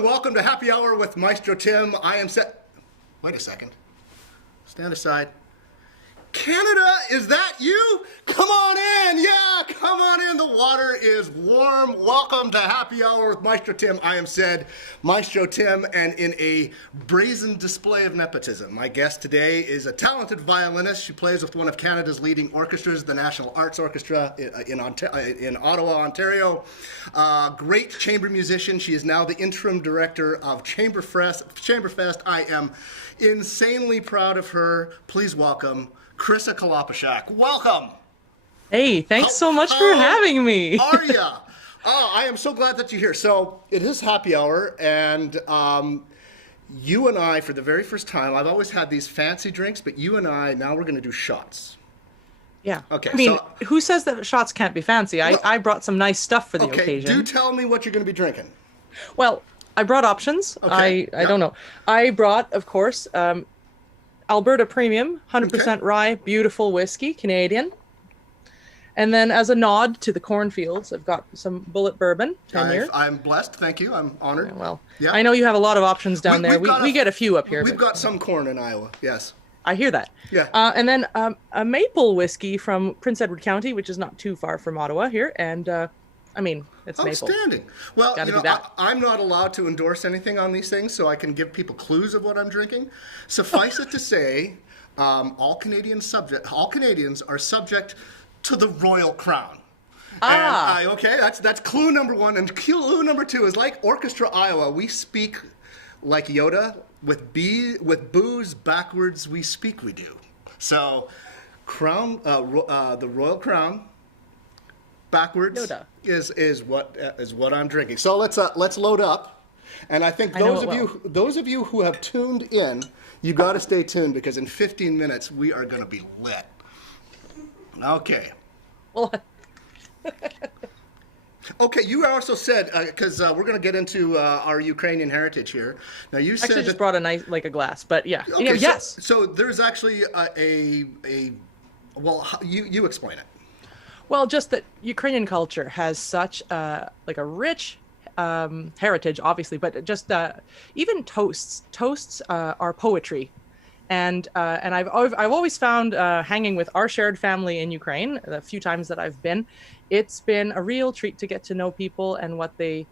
and welcome to Happy Hour with Maestro Tim. I am set. Wait a second. Stand aside. Canada, is that you? Come on in. Yeah, come on in. The water is warm. Welcome to Happy Hour with Maestro Tim. I am said Maestro Tim, and in a brazen display of nepotism, my guest today is a talented violinist. She plays with one of Canada's leading orchestras, the National Arts Orchestra in Ottawa, Ontario. Great chamber musician. She is now the interim director of Chamberfest. I am insanely proud of her. Please welcome Carissa Klopoushak. Welcome. Hey, thanks so much for having me. How are ya? Oh, I am so glad that you're here. So it is happy hour, and you and I, for the very first time, I've always had these fancy drinks, but you and I, now we're going to do shots. Yeah. Okay. I mean, who says that shots can't be fancy? I brought some nice stuff for the occasion. Do tell me what you're going to be drinking. Well, I brought options. Okay. I don't know. I brought, of course, Alberta Premium, 100% rye, beautiful whiskey, Canadian. And then as a nod to the cornfields, I've got some Bullet Bourbon, 10 year. I'm blessed, thank you. I'm honored. Yeah, well, yeah. I know you have a lot of options down there. We get a few up here. We've got some corn in Iowa, yes. I hear that. Yeah. And then a maple whiskey from Prince Edward County, which is not too far from Ottawa here. And I mean, it's maple. Outstanding. Well, Gotta you know, do that. I'm not allowed to endorse anything on these things, so I can give people clues of what I'm drinking. Suffice it to say, all Canadians are subject to the royal crown. And okay, that's clue number one. And clue number two is, like Orchestra Iowa, we speak like Yoda. With booze backwards, we speak, we do. So, crown, the royal crown, backwards Yoda. is what I'm drinking. So let's load up, and I think those of you who have tuned in, you got to stay tuned, because in 15 minutes we are going to be lit. Okay. Well, Okay, you also said, because we're going to get into our Ukrainian heritage here. Now you said actually just brought a nice, like a glass, but yeah. Okay, yeah, yes. So there's actually well, you explain it. Well, just that Ukrainian culture has such like a rich heritage, obviously, but just even toasts. Toasts are poetry, and I've always found hanging with our shared family in Ukraine, the few times that I've been, it's been a real treat to get to know people and what they,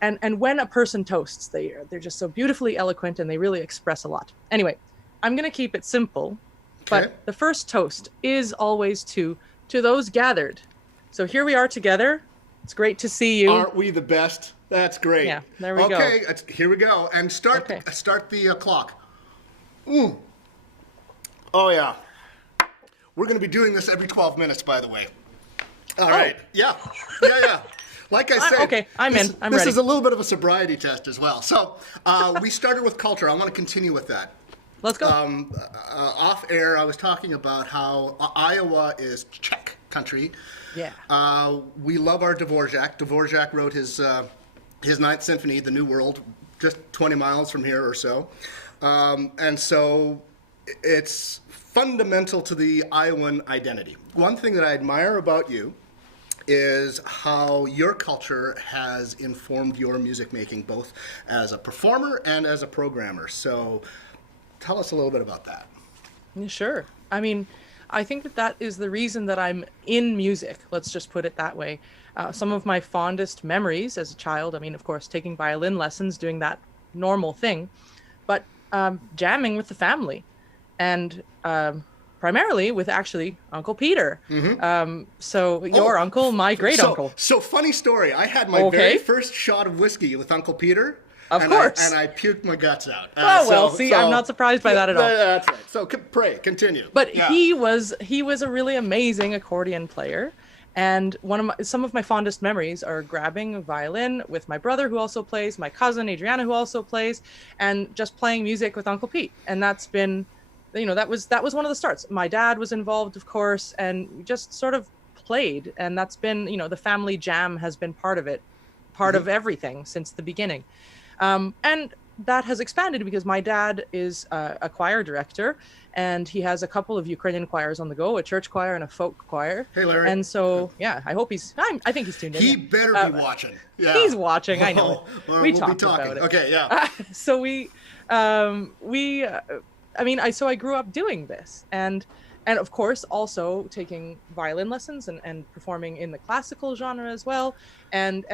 and when a person toasts, they're just so beautifully eloquent and they really express a lot. Anyway, I'm gonna keep it simple, but the first toast is always to those gathered. So here we are together. It's great to see you. Aren't we the best? That's great. Yeah, there we go. Okay, here we go. And start the clock. Oh, yeah. We're going to be doing this every 12 minutes, by the way. All right. Yeah. Like I said, okay, I'm in. I'm this ready. is a little bit of a sobriety test as well. So we started with culture. I want to continue with that. Let's go. Off air, I was talking about how Iowa is Czech country. Yeah. We love our Dvorak. Dvorak wrote his Ninth Symphony, The New World, just 20 miles from here or so. And so it's fundamental to the Iowan identity. One thing that I admire about you is how your culture has informed your music making, both as a performer and as a programmer. So tell us a little bit about that. Sure. I mean, I think that is the reason that I'm in music. Let's just put it that way. Some of my fondest memories as a child, I mean, of course, taking violin lessons, doing that normal thing, but jamming with the family. And primarily with actually Uncle Peter. Mm-hmm. So your uncle, my great uncle. So funny story. I had my very first shot of whiskey with Uncle Peter. Of course. And I puked my guts out. I'm not surprised by that at all. That's right. So continue. But he was a really amazing accordion player. And some of my fondest memories are grabbing a violin with my brother, who also plays, my cousin Adriana, who also plays, and just playing music with Uncle Pete. And that's been, that was one of the starts. My dad was involved, of course, and we just sort of played. And that's been, the family jam has been part of it, part of everything since the beginning. And that has expanded because my dad is a choir director, and he has a couple of Ukrainian choirs on the go, a church choir and a folk choir. Hey, Larry. And so, yeah, I hope I think he's tuned in. He better be watching. Yeah. He's watching, I know. We'll talked about it. Okay, yeah. So I grew up doing this, and of course also taking violin lessons and performing in the classical genre as well, and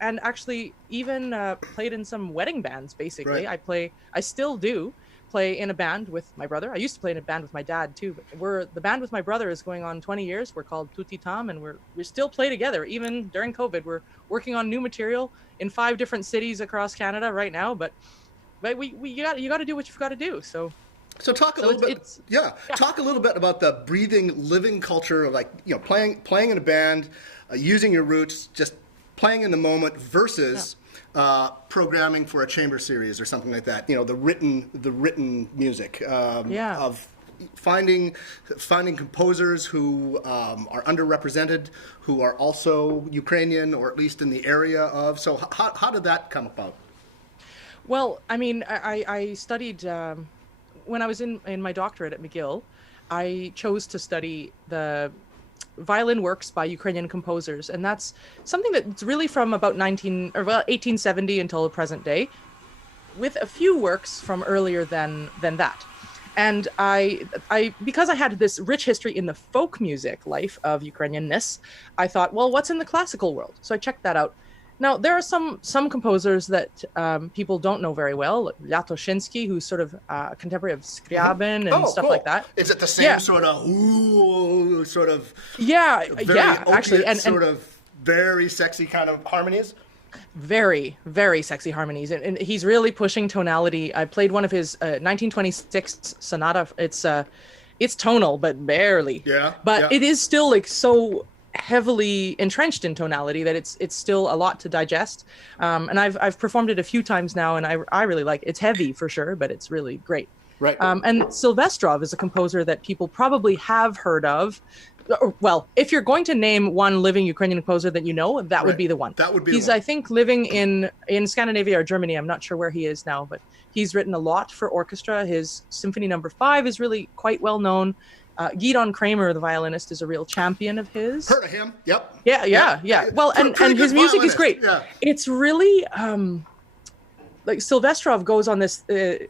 actually even played in some wedding bands. Basically, right. I still do play in a band with my brother. I used to play in a band with my dad too, but the band with my brother is going on 20 years. We're called Tutti Tam, and we still play together even during COVID. We're working on new material in 5 different cities across Canada right now, but you got to do what you've got to do. So talk a little bit. Talk a little bit about the breathing, living culture, like playing in a band, using your roots, just playing in the moment versus programming for a chamber series or something like that. The written music of finding composers who are underrepresented, who are also Ukrainian or at least in the area of. So how did that come about? Well, I mean, I studied, when I was in my doctorate at McGill, I chose to study the violin works by Ukrainian composers. And that's something that's really from about 1870 until the present day, with a few works from earlier than that. And I because I had this rich history in the folk music life of Ukrainianness, I thought, well, what's in the classical world? So I checked that out. Now, there are some composers that people don't know very well. Latoshinsky, who's sort of contemporary of Scriabin and stuff like that. Is it the same sort of actually, and sort of very sexy kind of harmonies? Very, very sexy harmonies, and he's really pushing tonality. I played one of his 1926 Sonata. It's tonal, but barely. It is still like so heavily entrenched in tonality that it's still a lot to digest. And I've performed it a few times now, and I really like it. It's heavy for sure, but it's really great. Right. And Silvestrov is a composer that people probably have heard of. Well, if you're going to name one living Ukrainian composer that that would be the one. That would be He's, the one. I think, living in Scandinavia or Germany. I'm not sure where he is now, but he's written a lot for orchestra. His Symphony No. 5 is really quite well known. Gidon Kramer, the violinist, is a real champion of his. Heard of him? Yep. Yeah. Well, and his music is great. Yeah. It's really like Silvestrov goes on this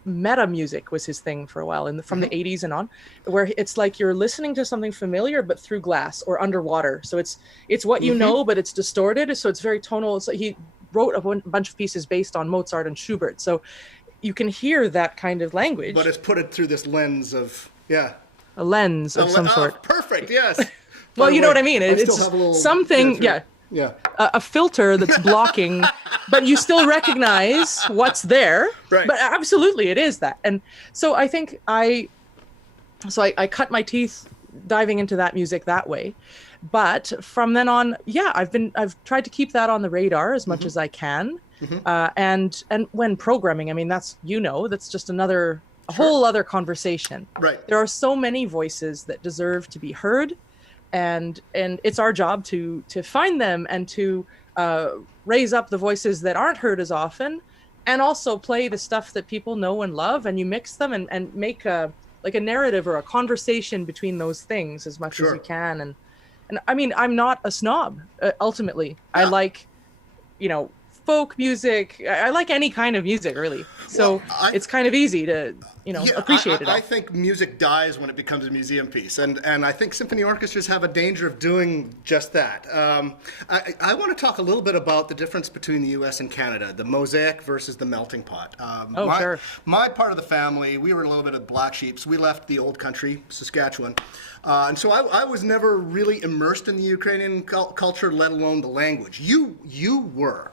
meta music was his thing for a while from the 80s and on, where it's like you're listening to something familiar but through glass or underwater. So it's what you know, but it's distorted. So it's very tonal. So he wrote a bunch of pieces based on Mozart and Schubert. So you can hear that kind of language. But it's put it through this lens of a lens of some sort. Perfect. Yes. Well, you know what I mean. It's something. Yeah. A filter that's blocking, but you still recognize what's there. Right. But absolutely, it is that. And so I think I cut my teeth diving into that music that way. But from then on, I've tried to keep that on the radar as much as I can. And when programming, I mean, that's just a whole other conversation. Right. There are so many voices that deserve to be heard. And it's our job to find them and to raise up the voices that aren't heard as often, and also play the stuff that people know and love, and you mix them and make a narrative or a conversation between those things as much as you can. And I mean, I'm not a snob, ultimately. I like, folk music. I like any kind of music, really. So it's kind of easy to, appreciate it all. I think music dies when it becomes a museum piece. And I think symphony orchestras have a danger of doing just that. I want to talk a little bit about the difference between the U.S. and Canada, the mosaic versus the melting pot. Sure. My part of the family, we were a little bit of black sheeps. We left the old country, Saskatchewan. And so I was never really immersed in the Ukrainian culture, let alone the language. You were.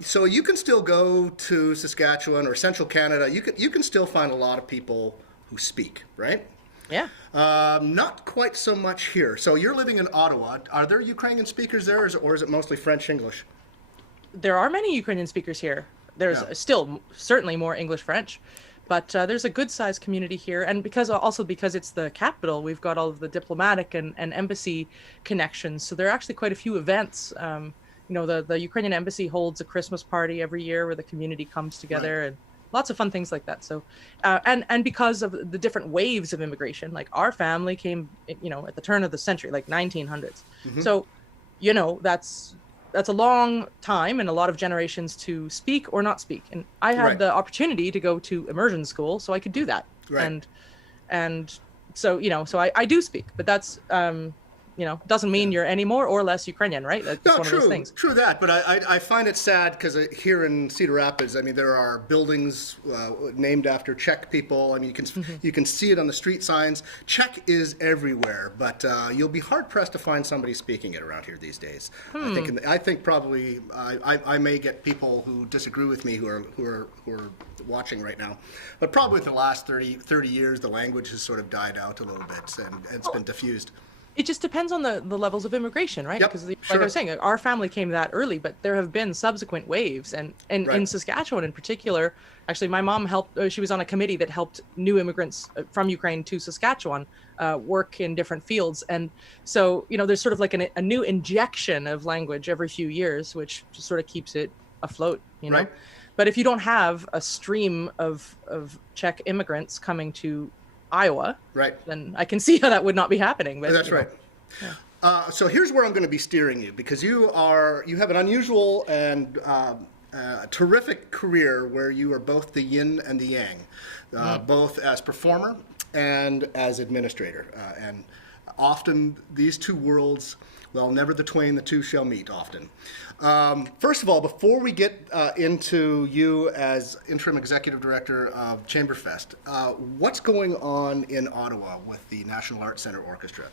So you can still go to Saskatchewan or Central Canada. You can still find a lot of people who speak, right? Yeah. Not quite so much here. So you're living in Ottawa. Are there Ukrainian speakers there, or is it mostly French English? There are many Ukrainian speakers here. There's still certainly more English French, but there's a good sized community here. And because it's the capital, we've got all of the diplomatic and embassy connections. So there are actually quite a few events the Ukrainian embassy holds a Christmas party every year where the community comes together, and lots of fun things like that. So, and because of the different waves of immigration, like our family came, at the turn of the century, like 1900s. So, that's a long time and a lot of generations to speak or not speak. And I had the opportunity to go to immersion school, so I could do that. And so, so I do speak, but that's, doesn't mean you're any more or less Ukrainian, right? That's one of those things. True that, but I find it sad because here in Cedar Rapids, I mean, there are buildings named after Czech people. I mean, you can see it on the street signs. Czech is everywhere, but you'll be hard pressed to find somebody speaking it around here these days. I think probably I may get people who disagree with me who are watching right now, but probably for the last 30 years, the language has sort of died out a little bit and it's been diffused. It just depends on the levels of immigration, right? Because like I was saying, our family came that early, but there have been subsequent waves. And in Saskatchewan in particular, actually, my mom helped, she was on a committee that helped new immigrants from Ukraine to Saskatchewan work in different fields. And so, there's sort of like a new injection of language every few years, which just sort of keeps it afloat, Right. But if you don't have a stream of Czech immigrants coming to Iowa, then I can see how that would not be happening. But, that's right. Yeah. So here's where I'm going to be steering you, because you have an unusual and terrific career where you are both the yin and the yang, both as performer and as administrator. And often these two worlds, well, never the twain the two shall meet often. First of all, before we get into you as Interim Executive Director of Chamberfest, what's going on in Ottawa with the National Arts Centre Orchestra?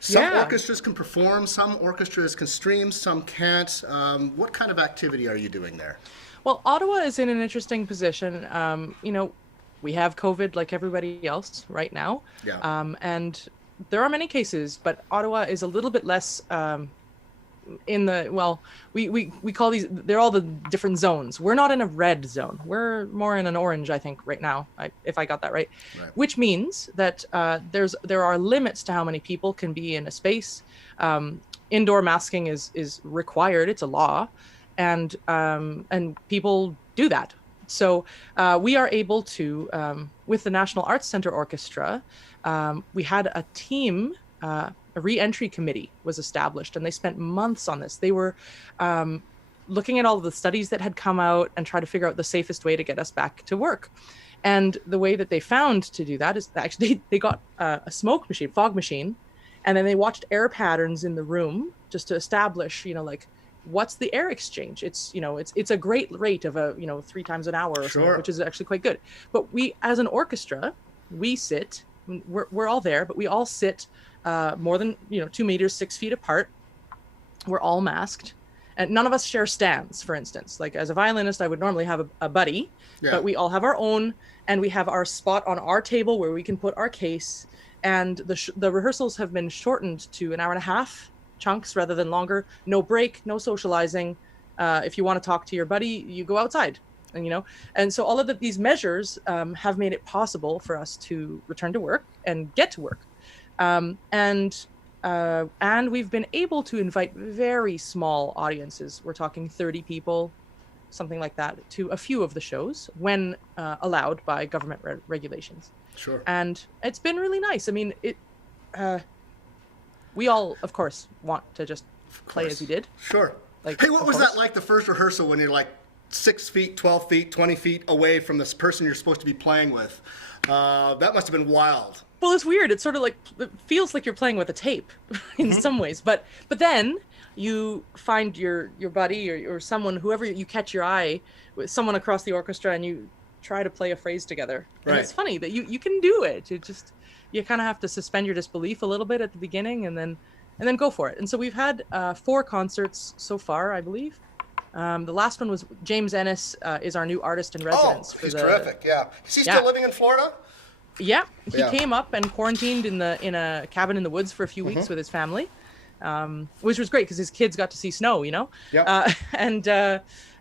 Some orchestras can perform, some orchestras can stream, some can't. What kind of activity are you doing there? Well, Ottawa is in an interesting position. We have COVID like everybody else right now. And there are many cases, but Ottawa is a little bit less we call these, they're all the different zones. We're not in a red zone. We're more in an orange, I think, right now, if I got that right. Which means that there are limits to how many people can be in a space. Indoor masking is required. It's a law. And people do that. So we are able to, with the National Arts Centre Orchestra, we had a team, a re-entry committee was established, and they spent months on this. They were looking at all of the studies that had come out and try to figure out the safest way to get us back to work. And the way that they found to do that is actually they got a fog machine, and then they watched air patterns in the room just to establish, like, what's the air exchange? It's a great rate of 3 times an hour or something, which is actually quite good. But we, as an orchestra, we're all there, but we all sit more than 2 meters, 6 feet apart. We're all masked, and none of us share stands. For instance, like as a violinist, I would normally have a buddy, but we all have our own, and we have our spot on our table where we can put our case. And the rehearsals have been shortened to an hour and a half chunks rather than longer. No break, no socializing. If you want to talk to your buddy, you go outside. And so all of these measures have made it possible for us to return to work and get to work. And we've been able to invite very small audiences. We're talking 30 people, something like that, to a few of the shows when allowed by government regulations. And it's been really nice. I mean, we all, of course, want to just play as we did. Like, hey, what was that like, the first rehearsal, when you're like 6 feet, 12 feet, 20 feet away from this person you're supposed to be playing with? That must have been wild. Well, it's weird. It's sort of like, it feels like you're playing with a tape in some ways. But then you find your buddy or someone, whoever you catch your eye with, someone across the orchestra, and you try to play a phrase together. And it's funny that you can do it. You kind of have to suspend your disbelief a little bit at the beginning and then go for it. And so we've had 4 concerts so far, I believe. The last one was James Ennis is our new artist in residence. Oh, he's terrific. Yeah. Is he still living in Florida? Yeah, he came up and quarantined in a cabin in the woods for a few weeks with his family, which was great because his kids got to see snow, and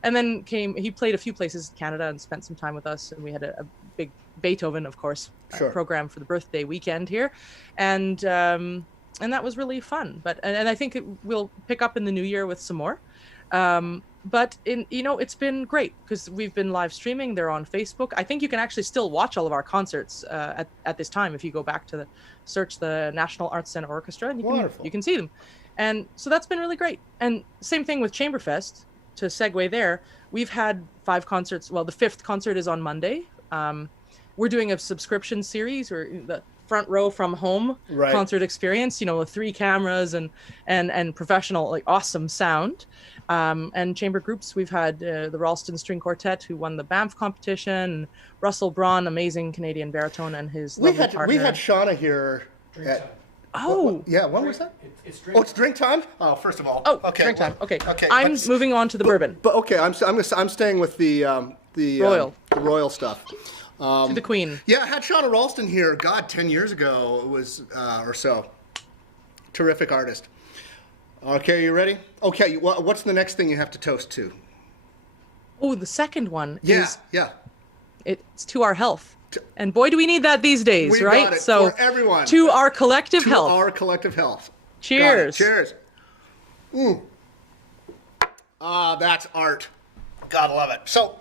then he played a few places in Canada and spent some time with us, and we had a big Beethoven, of course, program for the birthday weekend here, and that was really fun. But I think we'll pick up in the new year with some more. But it's been great because we've been live streaming. They're on Facebook. I think you can actually still watch all of our concerts at this time if you go back to search the National Arts Center Orchestra, and you can see them. And so that's been really great. And same thing with Chamberfest. To segue there, we've had 5 concerts. Well, the 5th concert is on Monday. We're doing a subscription series, or the front row from home concert experience, with 3 cameras and professional, like, awesome sound. And chamber groups, we've had the Ralston String Quartet, who won the Banff competition, and Russell Braun, amazing Canadian baritone, and his lovely partner. We had Shauna here. When was that? It's drink time. Oh, it's drink time? Oh, first of all. Oh, okay. Drink time. Okay. I'm moving on to the bourbon. But okay, I'm staying with the royal stuff. To the Queen. Yeah, I had Shauna Ralston here, 10 years ago it was, or so. Terrific artist. Okay, you ready? Okay, what's the next thing you have to toast to? Oh, the second one is... It's to our health. And boy, do we need that these days, right? Got it. So for everyone. To our collective health. To our collective health. Cheers. Cheers. That's art. Gotta love it. So,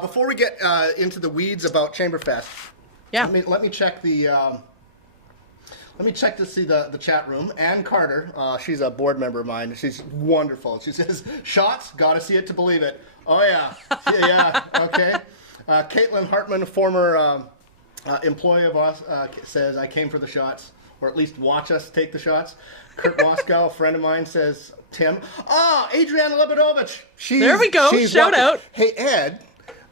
before we get into the weeds about Chamberfest, let me check the to see the chat room. Ann Carter, she's a board member of mine. She's wonderful. She says, "Shots, gotta see it to believe it." Oh yeah, yeah. Okay. Caitlin Hartman, a former employee of us, says, "I came for the shots, or at least watch us take the shots." Kurt Moscow, a friend of mine, says, "Tim." Adriana Lebedovich. There we go. Shout out. Hey, Ed,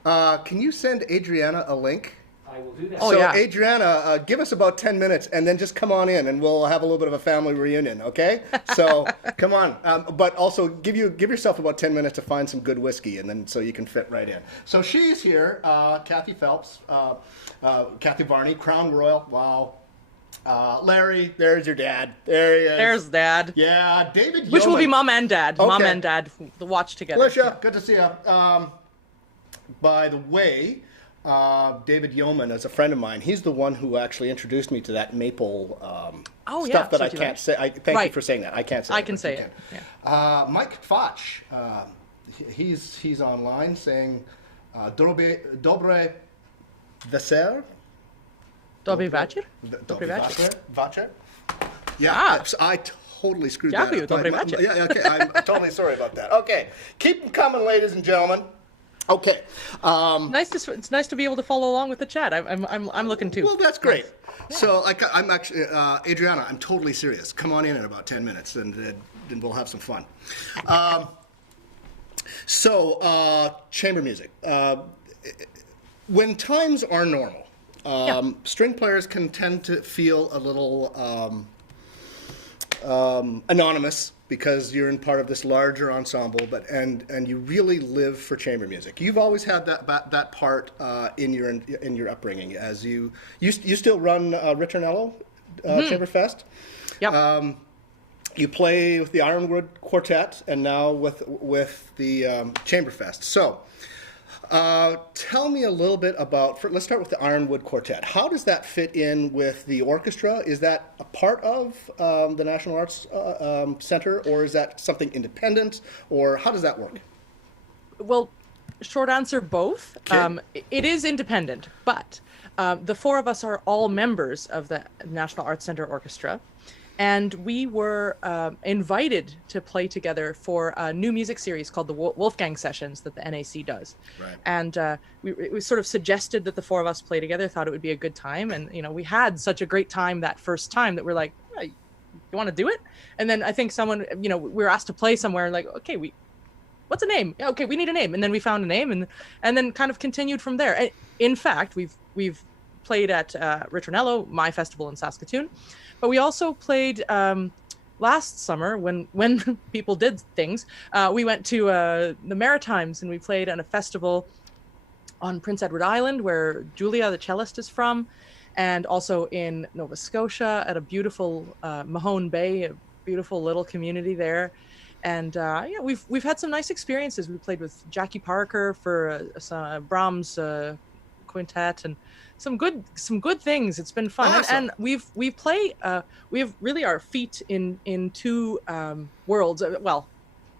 can you send Adriana a link? I will do that. Oh, yeah. Adriana, give us about 10 minutes and then just come on in and we'll have a little bit of a family reunion, okay? So come on. But also give yourself about 10 minutes to find some good whiskey and then so you can fit right in. So she's here, Kathy Phelps, Kathy Varney, Crown Royal, wow. Larry, there's your dad. There he is. There's Dad. Yeah, David Yeoman. Which will be Mom and Dad. Okay. Mom and Dad, the watch together. Alicia, good to see you. By the way, David Yeoman is a friend of mine. He's the one who actually introduced me to that maple stuff that I can't say. Thank you for saying that. I can't say it. I can say it. Yeah. Mike Foch, he's online saying, Dobre Veser? Dobry večer? Dobry večer? Yeah, I totally screwed that up. Dobry večer. Yeah, okay, I'm totally sorry about that. Okay, keep them coming, ladies and gentlemen. Okay. It's nice to be able to follow along with the chat. I'm looking too. Well, that's great. Yeah. So I'm actually Adriana. I'm totally serious. Come on in about 10 minutes, and we'll have some fun. Chamber music. When times are normal, string players can tend to feel a little anonymous, because you're in part of this larger ensemble, and you really live for chamber music. You've always had that part in your upbringing, as you still run Ritornello Chamberfest. Yep. You play with the Ironwood Quartet, and now with the Chamberfest. So, tell me a little bit about. Let's start with the Ironwood Quartet. How does that fit in with the orchestra? Is that a part of the National Arts Center, or is that something independent, or how does that work? Well, short answer, both. Okay. It is independent, but the 4 of us are all members of the National Arts Center Orchestra. And we were invited to play together for a new music series called the Wolfgang Sessions that the NAC does. Right. And it was sort of suggested that the 4 of us play together, thought it would be a good time. And, we had such a great time that first time that we're like, hey, you want to do it? And then I think someone, we were asked to play somewhere, and like, okay, what's a name? Yeah, okay, we need a name. And then we found a name and then kind of continued from there. And in fact, we've played at Ritornello, my festival in Saskatoon. But we also played last summer when people did things. We went to the Maritimes, and we played at a festival on Prince Edward Island, where Julia, the cellist, is from, and also in Nova Scotia at a beautiful Mahone Bay, a beautiful little community there. And we've had some nice experiences. We played with Jackie Parker for some Brahms quintet, and some good things. It's been fun. Awesome. And we have really our feet in 2 worlds. Well,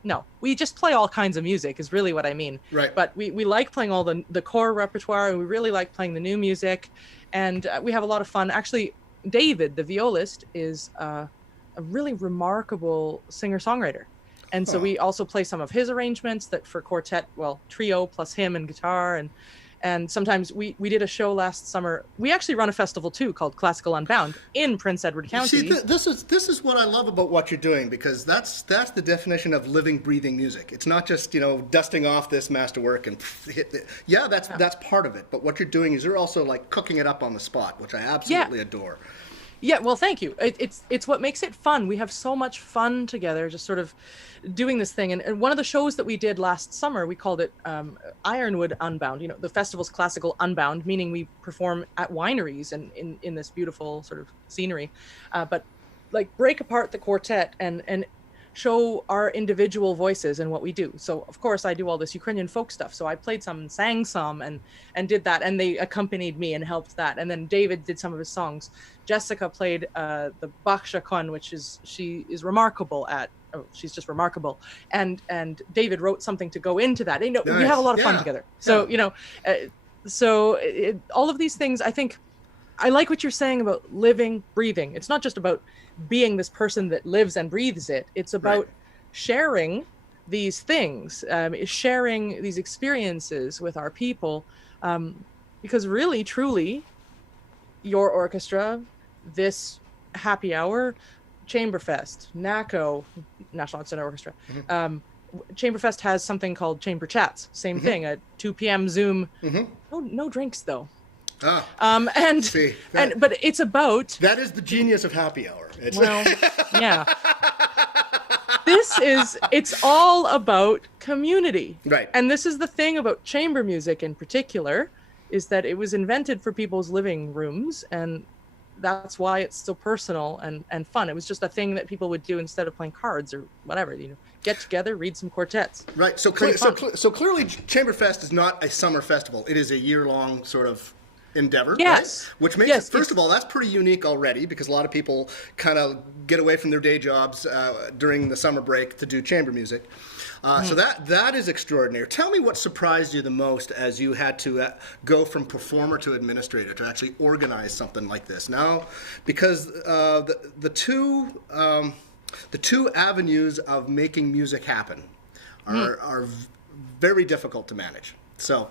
no, we just play all kinds of music is really what I mean. Right. But we like playing all the core repertoire, and we really like playing the new music, and we have a lot of fun. Actually, David, the violist, is a really remarkable singer-songwriter. And so we also play some of his arrangements that for quartet, well, trio plus him and guitar. And sometimes we did a show last summer. We actually run a festival too called Classical Unbound in Prince Edward County. See, this is what I love about what you're doing, because that's the definition of living, breathing music. It's not just, dusting off this masterwork and hit it. Yeah, that's part of it. But what you're doing is you're also like cooking it up on the spot, which I absolutely adore. Yeah, well, thank you. It's what makes it fun. We have so much fun together, just sort of doing this thing. And one of the shows that we did last summer, we called it Ironwood Unbound. The festival's Classical Unbound, meaning we perform at wineries and in this beautiful sort of scenery. But like break apart the quartet and show our individual voices and what we do. So of course I do all this Ukrainian folk stuff. So I played some and sang some and did that, and they accompanied me and helped that. And then David did some of his songs. Jessica played the Bach Chaconne, which she is remarkable at. Oh, she's just remarkable. And David wrote something to go into that. Nice. We have a lot of fun together. So all of these things, I think I like what you're saying about living, breathing. It's not just about being this person that lives and breathes it. It's about sharing these things, sharing these experiences with our people. Because really, truly, your orchestra, this happy hour, Chamberfest, NACO, National Arts Center Orchestra, Chamberfest has something called Chamber Chats. Same thing, at 2 p.m. Zoom. No drinks though. But it's about, that is the genius of happy hour. It's all about community. Right. And this is the thing about chamber music in particular, is that it was invented for people's living rooms, and that's why it's so personal and fun. It was just a thing that people would do instead of playing cards or whatever, get together, read some quartets. Right. So clearly Chamberfest is not a summer festival. It is a year-long sort of endeavor, yes. Right? Which makes it, first of all, that's pretty unique already, because a lot of people kind of get away from their day jobs during the summer break to do chamber music. So that is extraordinary. Tell me what surprised you the most as you had to go from performer to administrator to actually organize something like this. Now, because the two avenues of making music happen are very difficult to manage. So,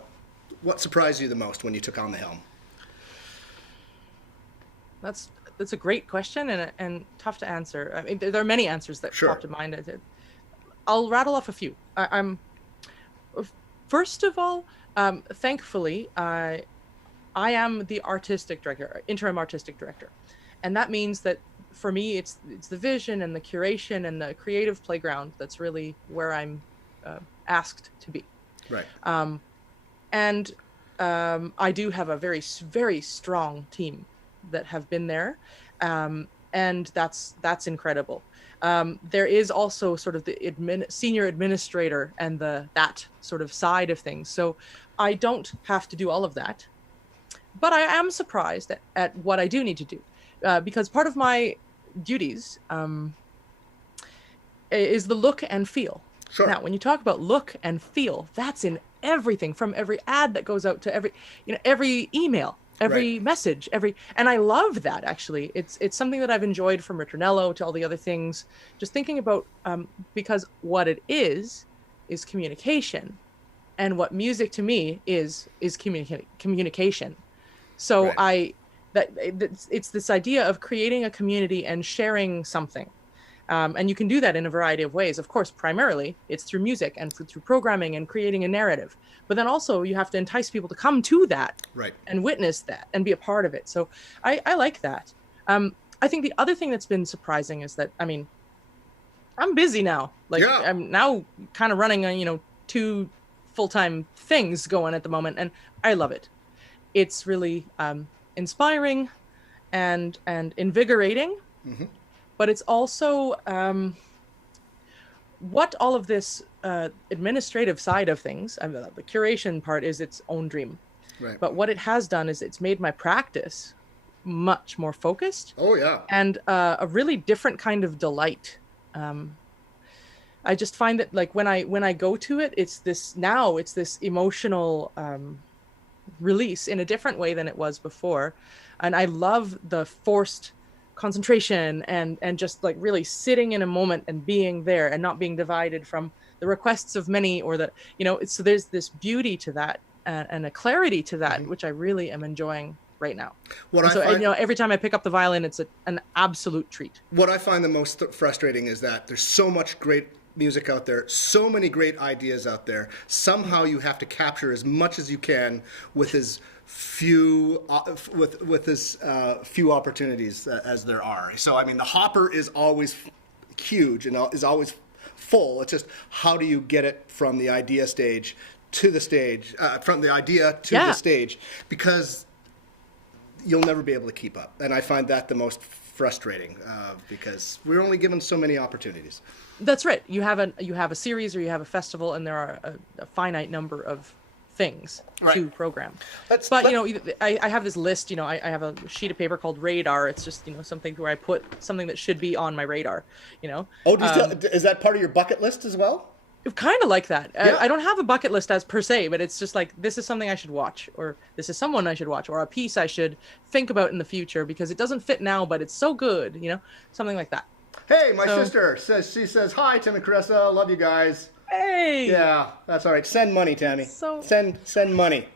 what surprised you the most when you took on the helm? That's a great question and tough to answer. I mean, there are many answers that pop to mind. I'll rattle off a few. First of all, thankfully, I am the artistic director, interim artistic director, and that means that for me, it's the vision and the curation and the creative playground that's really where I'm asked to be. Right. And I do have a very, very strong team that have been there, and that's incredible. There is also sort of the senior administrator and that sort of side of things. So I don't have to do all of that, but I am surprised at what I do need to do, because part of my duties is the look and feel. Sure. Now, when you talk about look and feel, that's in everything, from every ad that goes out to every email, every message, and I love that. Actually, it's something that I've enjoyed, from Ritornello to all the other things. Just thinking about because what it is communication, and what music to me is communication. So it's this idea of creating a community and sharing something. And you can do that in a variety of ways. Of course, primarily, it's through music and through programming and creating a narrative. But then also, you have to entice people to come to that and witness that and be a part of it. So I like that. I think the other thing that's been surprising is that, I mean, I'm busy now. I'm now kind of running on, 2 full-time things going at the moment, and I love it. It's really inspiring and invigorating. Mm-hmm. But it's also what all of this administrative side of things, the curation part is its own dream. Right. But what it has done is it's made my practice much more focused. Oh, yeah. And a really different kind of delight. I just find that like when I go to it, it's this emotional release in a different way than it was before. And I love the forced concentration and just like really sitting in a moment and being there and not being divided from the requests of many, or the, so there's this beauty to that, and a clarity to that, which I really am enjoying right now. Every time I pick up the violin, it's an absolute treat. What I find the most frustrating is that there's so much great music out there, so many great ideas out there. Somehow you have to capture as much as you can with as few few opportunities as there are. So I mean, the hopper is always huge and is always full. It's just how do you get it from the idea stage to the stage, from the idea to the stage, because you'll never be able to keep up. And I find that the most frustrating because we're only given so many opportunities. That's right. You have a series, or you have a festival, and there are a finite number of things to program. I have this list. I have a sheet of paper called radar. It's just something where I put something that should be on my radar. Oh, is that part of your bucket list as well? Kind of like that. I don't have a bucket list as per se, but it's just like, this is something I should watch, or this is someone I should watch, or a piece I should think about in the future because it doesn't fit now, but it's so good, something like that. Hey, my sister says, hi, Tim and Carissa, love you guys. Hey. Yeah, that's all right. Send money, Tammy. Send money.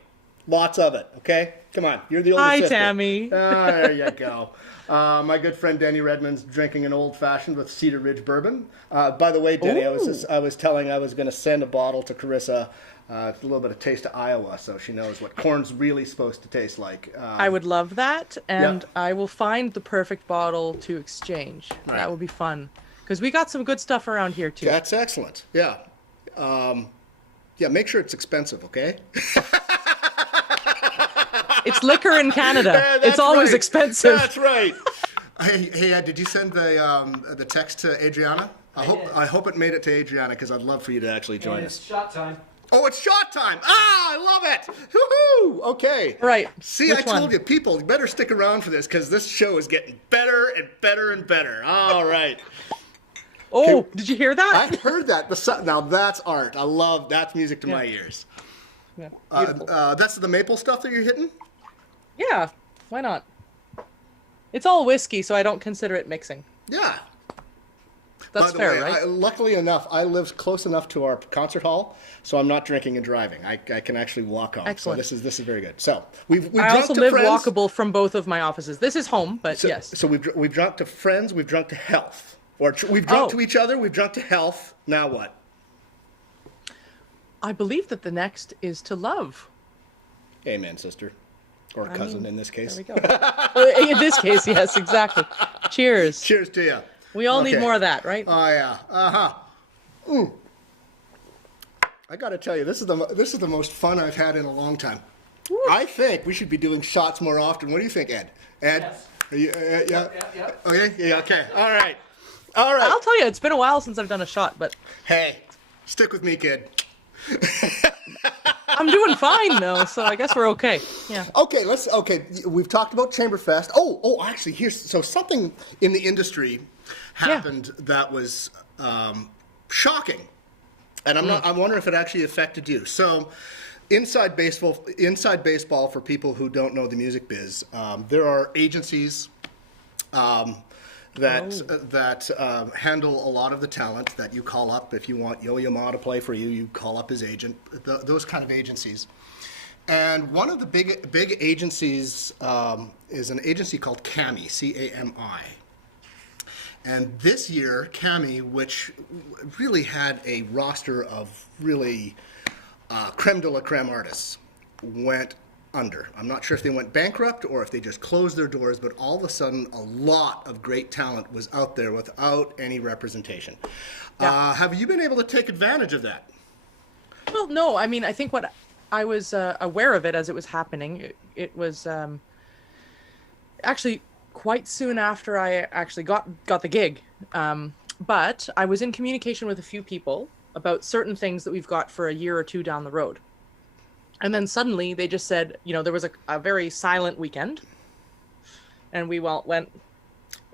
Lots of it, okay? Come on, you're the older sister. Hi, Tammy. There you go. My good friend Danny Redmond's drinking an old-fashioned with Cedar Ridge bourbon. By the way, Danny, I was telling I was going to send a bottle to Carissa. It's a little bit of taste of Iowa, so she knows what corn's really supposed to taste like. I would love that, and I will find the perfect bottle to exchange. Right. That would be fun, because we got some good stuff around here, too. That's excellent, yeah. Make sure it's expensive, okay? It's liquor in Canada. It's always expensive. That's right. Hey, did you send the text to Adriana? I hope it made it to Adriana, because I'd love for you to actually join us. It's shot time. Oh, it's shot time! Ah, I love it! Woohoo! Okay. Right. See, I told you, people, you better stick around for this, because this show is getting better and better and better. All right. Oh, did you hear that? I heard that. Now that's art. That's music to my ears. Yeah, that's the maple stuff that you're hitting? Yeah, why not? It's all whiskey, so I don't consider it mixing. Yeah. That's fair, right? Luckily enough, I live close enough to our concert hall, so I'm not drinking and driving. I can actually walk home. Excellent. So this is very good. So we've I drunk also to live friends. walkable from both of my offices. This is home, but yes. So we've drunk to friends. We've drunk to health, or we've drunk to each other. We've drunk to health. Now what? I believe that the next is to love. Amen, sister. Or cousin in this case. There we go. In this case, yes, exactly. Cheers. Cheers to you. We all need more of that, right? Oh yeah. I got to tell you, this is the most fun I've had in a long time. Woo. I think we should be doing shots more often. What do you think, Ed? Ed? Yes. Are you, yeah. Okay. Yeah. Okay. All right. I'll tell you, it's been a while since I've done a shot, but hey, stick with me, kid. I'm doing fine though, so I guess we're okay. Yeah. Okay, we've talked about Chamberfest. Actually, here's something in the industry happened that was shocking, and I wonder if it actually affected you. So, inside baseball, for people who don't know the music biz, there are agencies that handle a lot of the talent that you call up. If you want Yo-Yo Ma to play for you, you call up his agent. Those kind of agencies. And one of the big agencies is an agency called CAMI, C-A-M-I. And this year, CAMI, which really had a roster of really creme de la creme artists, went under. I'm not sure if they went bankrupt or if they just closed their doors, but all of a sudden a lot of great talent was out there without any representation. Yeah. Have you been able to take advantage of that? Well, no. I mean, I think what I was aware of it as it was happening. It was actually quite soon after I actually got the gig. But I was in communication with a few people about certain things that we've got for a year or two down the road. And then suddenly they just said, there was a very silent weekend. And we went,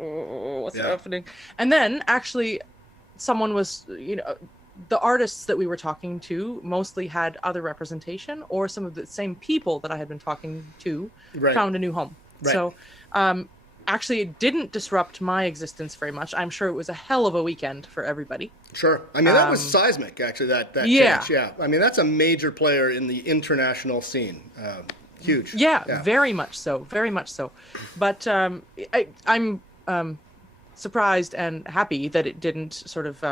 oh, what's happening? And then actually someone was, the artists that we were talking to mostly had other representation, or some of the same people that I had been talking to found a new home. Right. So actually it didn't disrupt my existence very much. I'm sure it was a hell of a weekend for everybody. Sure. I mean, that was seismic, actually, that change. Yeah. I mean, that's a major player in the international scene. Huge. Yeah, very much so. Very much so. But I'm surprised and happy that it didn't sort of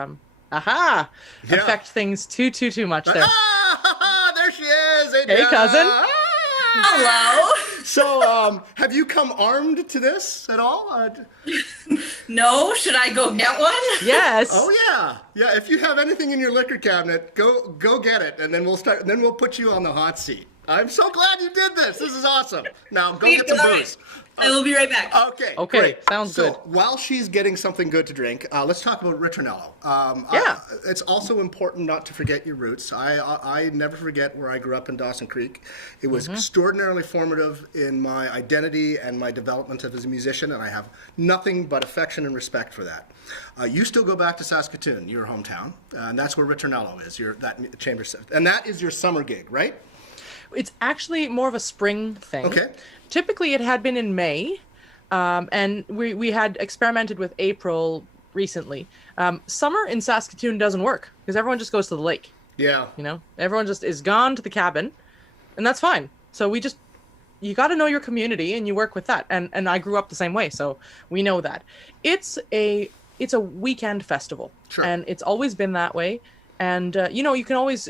affect things too much there. There she is, Adriana. Hey, cousin. Hello. So, have you come armed to this at all? No, should I go get one? Yes. Oh yeah. If you have anything in your liquor cabinet, go get it, and then we'll start. Then we'll put you on the hot seat. I'm so glad you did this. This is awesome. Now go get some booze. I will be right back. Okay. Great. Sounds good. So while she's getting something good to drink, let's talk about ritornello. It's also important not to forget your roots. I never forget where I grew up in Dawson Creek. It was extraordinarily formative in my identity and my development as a musician, and I have nothing but affection and respect for that. You still go back to Saskatoon, your hometown, and that's where ritornello is. That chamber, and that is your summer gig, right? It's actually more of a spring thing. Okay. Typically, it had been in May, and we had experimented with April recently. Summer in Saskatoon doesn't work because everyone just goes to the lake. Yeah. Everyone just is gone to the cabin, and that's fine. So you got to know your community, and you work with that. And I grew up the same way, so we know that. It's a weekend festival, sure. And it's always been that way. And you can always.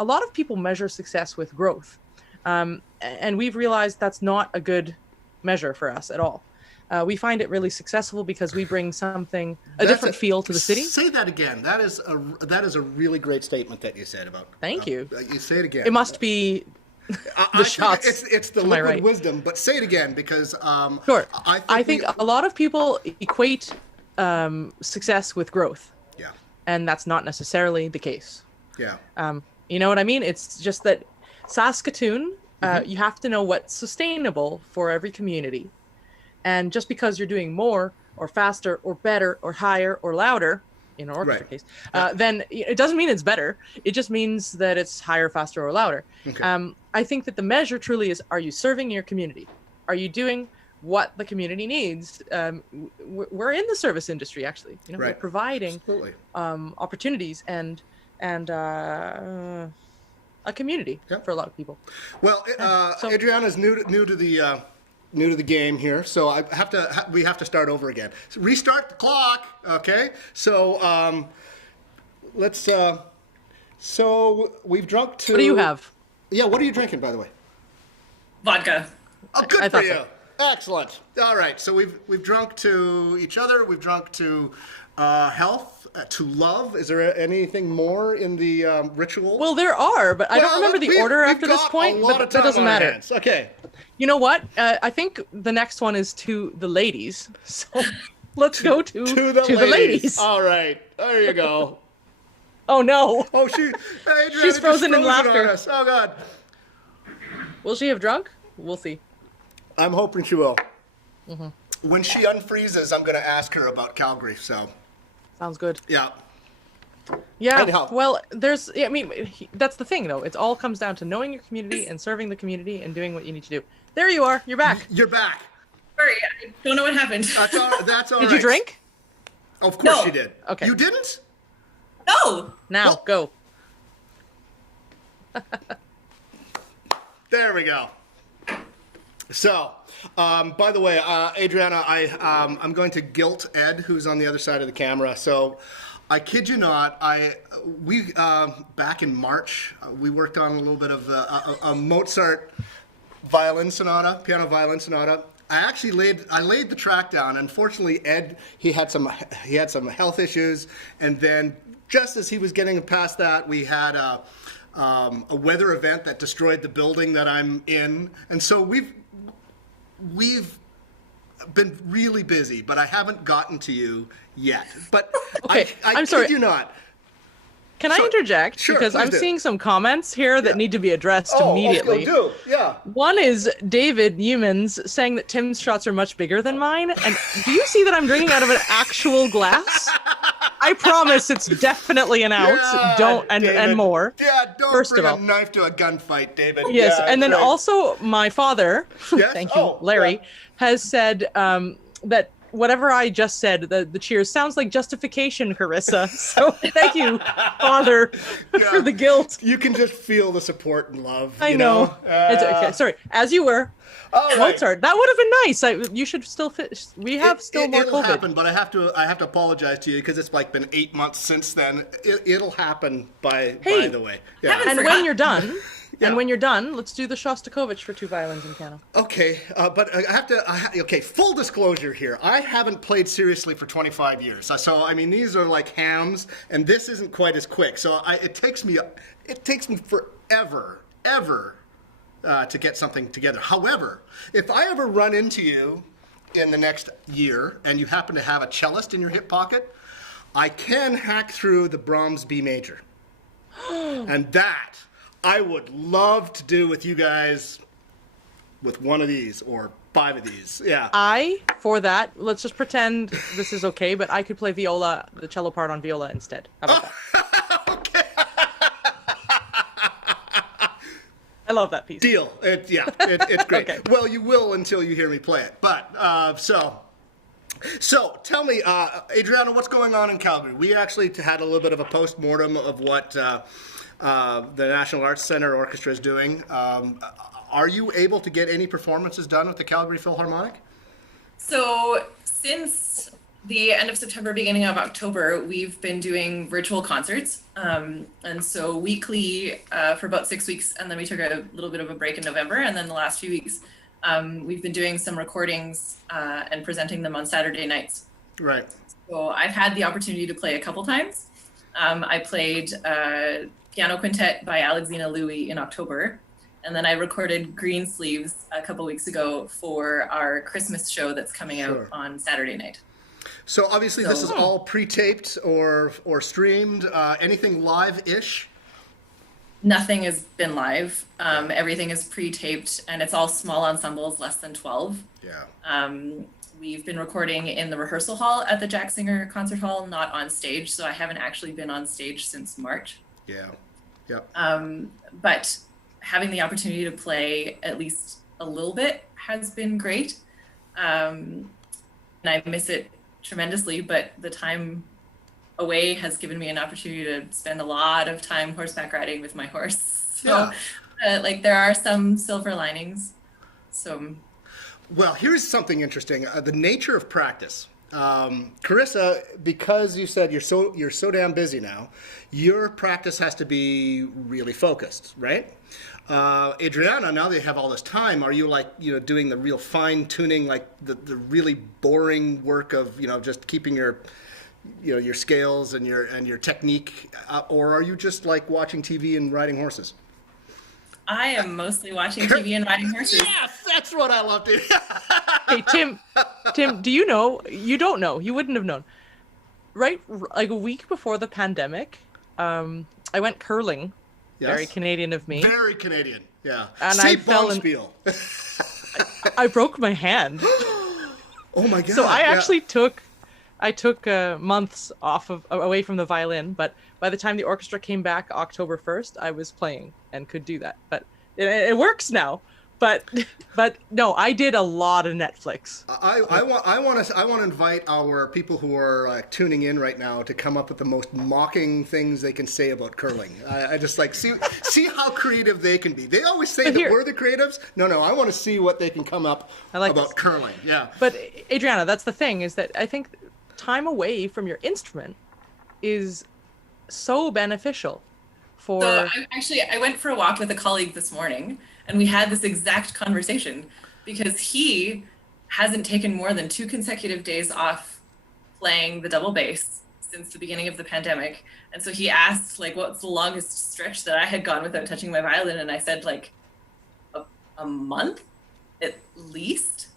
A lot of people measure success with growth. And we've realized that's not a good measure for us at all. We find it really successful because we bring a different feel to the city. Say that again. That is a really great statement that you said about. Thank you. You say it again. It must be the shots. It's the liquid wisdom, but say it again because. Sure. I think a lot of people equate success with growth. Yeah. And that's not necessarily the case. Yeah. You know what I mean? It's just that Saskatoon, you have to know what's sustainable for every community. And just because you're doing more or faster or better or higher or louder, in an orchestra case, then it doesn't mean it's better. It just means that it's higher, faster, or louder. Okay. I think that the measure truly is, are you serving your community? Are you doing what the community needs? We're in the service industry, actually. We're providing opportunities and a community for a lot of people. Well, Adriana's new to the game here, so we have to start over again. So restart the clock, okay? So let's. So we've drunk to. What do you have? Yeah, what are you drinking, by the way? Vodka. Oh, good for you. So. Excellent. All right, so we've drunk to each other. We've drunk to health, to love. Is there anything more in the ritual? Well, there are, but I don't remember the order after this point. But that doesn't matter. Hands. Okay. You know what? I think the next one is to the ladies. So let's go to the ladies. All right. There you go. Oh no. Oh, she's frozen in laughter. Oh God. Will she have drunk? We'll see. I'm hoping she will. Mm-hmm. When she unfreezes, I'm going to ask her about Calgary. So. Sounds good. Yeah. Yeah. Anyhow. Well, that's the thing, though. It all comes down to knowing your community and serving the community and doing what you need to do. There you are. You're back. You're back. Sorry, I don't know what happened. That's all right. Did you drink? Of course you did. Okay. You didn't? No. Now, go. There we go. So, by the way, Adriana, I'm going to guilt Ed, who's on the other side of the camera. So, I kid you not, we back in March, we worked on a little bit of a Mozart violin sonata, piano violin sonata. I laid the track down. Unfortunately, Ed, he had some health issues, and then just as he was getting past that, we had a weather event that destroyed the building that I'm in, and so we've been really busy, but I haven't gotten to you yet. But okay, I'm sorry. Kid you not. Can I interject? Sure, because I'm seeing some comments here that need to be addressed immediately. Oh, do. Yeah. One is David Newman's saying that Tim's shots are much bigger than mine. And do you see that I'm drinking out of an actual glass? I promise it's definitely an ounce. Yeah, Don't David. and more. Yeah, don't First bring of a all. knife to a gunfight, David. Yes, Yeah, and then right. also my father, Yes? thank you, Oh, Larry, yeah. has said that whatever I just said, the cheers sounds like justification, Carissa. So thank you, Father, Yeah. for the guilt. You can just feel the support and love. I you know. It's okay. Sorry, as you were. All right. Mozart. That would have been nice. You should still fit. We have still more It'll COVID. happen, but I have to apologize to you because it's like been 8 months since then. It'll happen by the way. Yeah. Haven't And forgotten. when you're done, Yeah. and when you're done, let's do the Shostakovich for 2 violins and piano. Okay, but I have to. Okay, full disclosure here. I haven't played seriously for 25 years. So I mean, these are like hams, and this isn't quite as quick. So it takes me forever, ever, to get something together. However, if I ever run into you in the next year and you happen to have a cellist in your hip pocket, I can hack through the Brahms B major, and that I would love to do with you guys with one of these or 5 of these. Yeah. For that, let's just pretend this is okay, but I could play viola, the cello part on viola instead. How about that? Okay. I love that piece. Deal. It's great. Okay. Well, you will until you hear me play it. But so tell me, Adriana, what's going on in Calgary? We actually had a little bit of a post-mortem of what the National Arts Centre Orchestra is doing. Are you able to get any performances done with the Calgary Philharmonic? So since the end of September, beginning of October, we've been doing virtual concerts. And so weekly for about 6 weeks, and then we took a little bit of a break in November. And then the last few weeks, we've been doing some recordings and presenting them on Saturday nights. Right. So I've had the opportunity to play a couple times. I played Piano Quintet by Alexina Louis in October. And then I recorded Green Sleeves a couple weeks ago for our Christmas show that's coming out on Saturday night. So obviously this is all pre-taped or streamed. Anything live-ish? Nothing has been live. Everything is pre-taped, and it's all small ensembles, less than 12. Yeah. We've been recording in the rehearsal hall at the Jack Singer Concert Hall, not on stage. So I haven't actually been on stage since March. Yeah. Yep. But having the opportunity to play at least a little bit has been great. And I miss it tremendously, but the time away has given me an opportunity to spend a lot of time horseback riding with my horse. So there are some silver linings. So Well, here's something interesting. The nature of practice. Carissa, because you said you're so damn busy now, your practice has to be really focused, right? Adriana, now that you have all this time, are you doing the real fine tuning, like the really boring work of just keeping your your scales and your technique, or are you just like watching TV and riding horses? I am mostly watching TV and riding horses. Yes, that's what I love to. Hey, Tim, do you know? You don't know. You wouldn't have known. Right? Like a week before the pandemic, I went curling. Yes. Very Canadian of me. Very Canadian, yeah. And See I fell in- Bonspiel. I broke my hand. Oh my God. So I actually took months away from the violin, but by the time the orchestra came back October 1st, I was playing and could do that. But it works now. But no, I did a lot of Netflix. I want to invite our people who are tuning in right now to come up with the most mocking things they can say about curling. I just see how creative they can be. They always say that we're the creatives. No, I want to see what they can come up about curling. Yeah. But Adriana, that's the thing, is that I think time away from your instrument is so beneficial for. So I went for a walk with a colleague this morning, and we had this exact conversation because he hasn't taken more than 2 consecutive days off playing the double bass since the beginning of the pandemic. And so he asked, what's the longest stretch that I had gone without touching my violin? And I said, a month at least.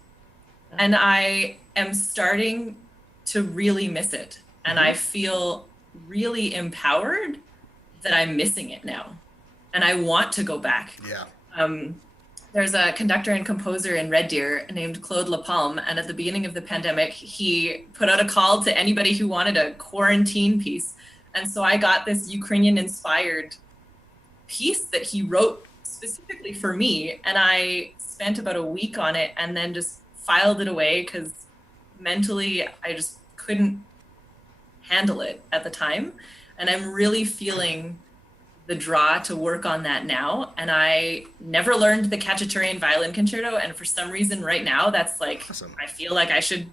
And I am starting to really miss it. And I feel really empowered that I'm missing it now. And I want to go back. Yeah. there's a conductor and composer in Red Deer named Claude Lapalme, and at the beginning of the pandemic, he put out a call to anybody who wanted a quarantine piece. And so I got this Ukrainian-inspired piece that he wrote specifically for me, and I spent about a week on it and then just filed it away because mentally I just couldn't handle it at the time. And I'm really feeling the draw to work on that now. And I never learned the Cacciatorian violin concerto, and for some reason right now that's like Awesome. I feel like I should